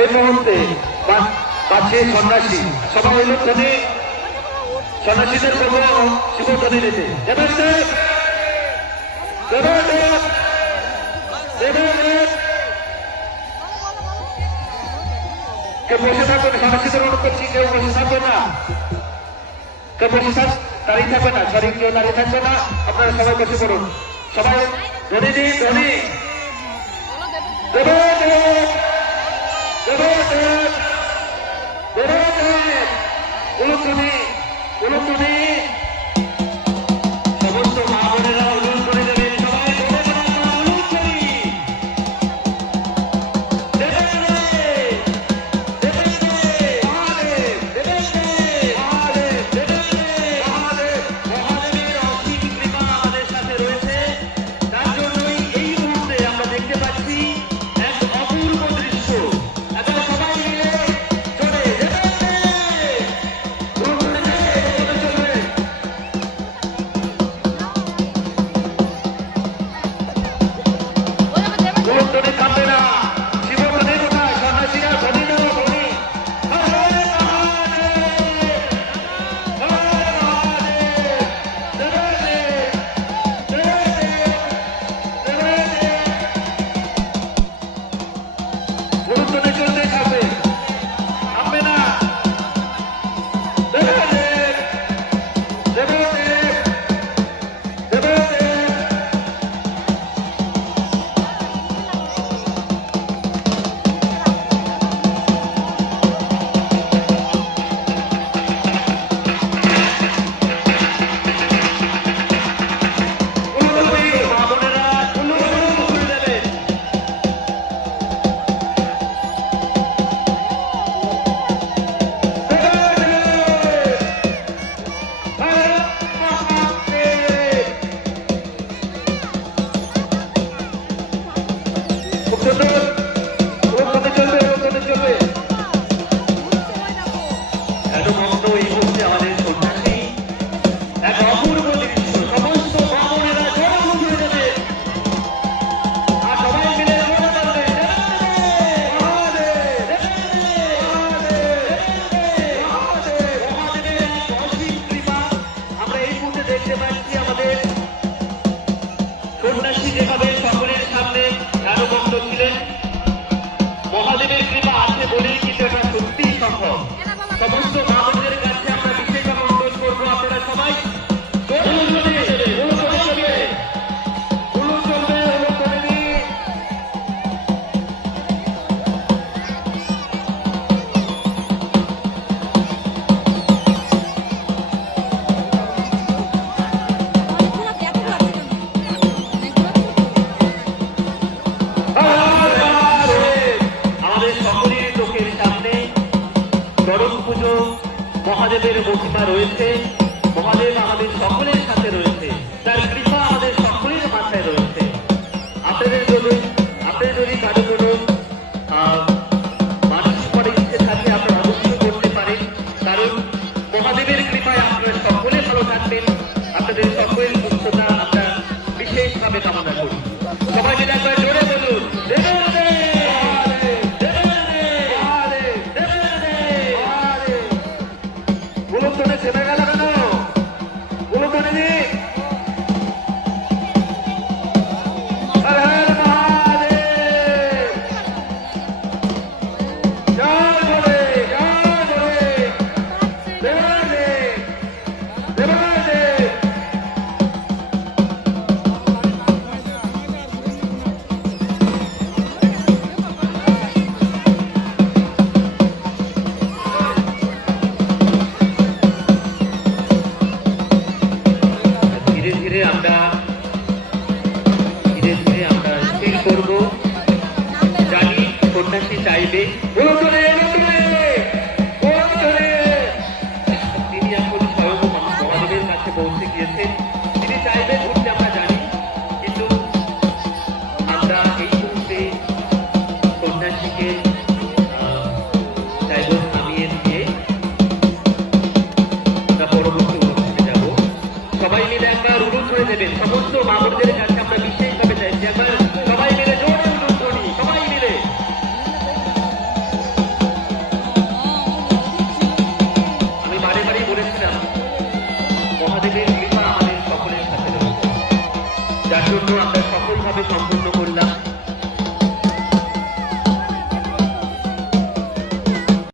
এই মুহূর্তে পাচ্ছে সন্ন্যাসী সবাই এলো ধ্বনি সন্ন্যাসীদের করবো শিবধ্বনি নিতে কেউ বসে থাকবে না, সন্ন্যাসীদের অনুরোধ করছি কেউ বসে থাকবে না, কেউ বসে দাঁড়িয়ে থাকবে না, সরি কেউ দাঁড়িয়ে থাকবে না, আপনারা সবাই বসে পড়ুন। সবাই ধ্বনি দিন, ধ্বনি সমস্ত মা বোনেরা অনুরোধ করে দেবেন সবাই সন্ন্যাসী যেভাবে সকলের সামনে ধ্যানমগ্ন ছিলেন, মহাদেবের কৃপা আছে বলেই কিন্তু এটা সত্যিই সম্ভব। সমস্ত মানুষের কাছে আমরা বিশেষভাবে অনুরোধ করবো আপনারা সবাই মহাদেবের মহিমা রয়েছে, মহাদেব আমাদের সকলের সাথে রয়েছে, তার কৃপা আমাদের সকলের মাথায় রয়েছে। আপনাদের যদি কারো কোনো মানসিক করে ইচ্ছে থাকে আপনারা অবশ্যই করতে পারেন, কারণ মহাদেবের কৃপায় আপনারা সকলে ভালো থাকবেন, আপনাদের সকলের সুস্থতা আমরা বিশেষভাবে কামনা করি। সবাই মিলে একবার জোরে বলুন চেপে গেল কেন গুলো করে নি ধীরে ধীরে আমরা স্থির করবো। জানি সন্ন্যাসী চাইবে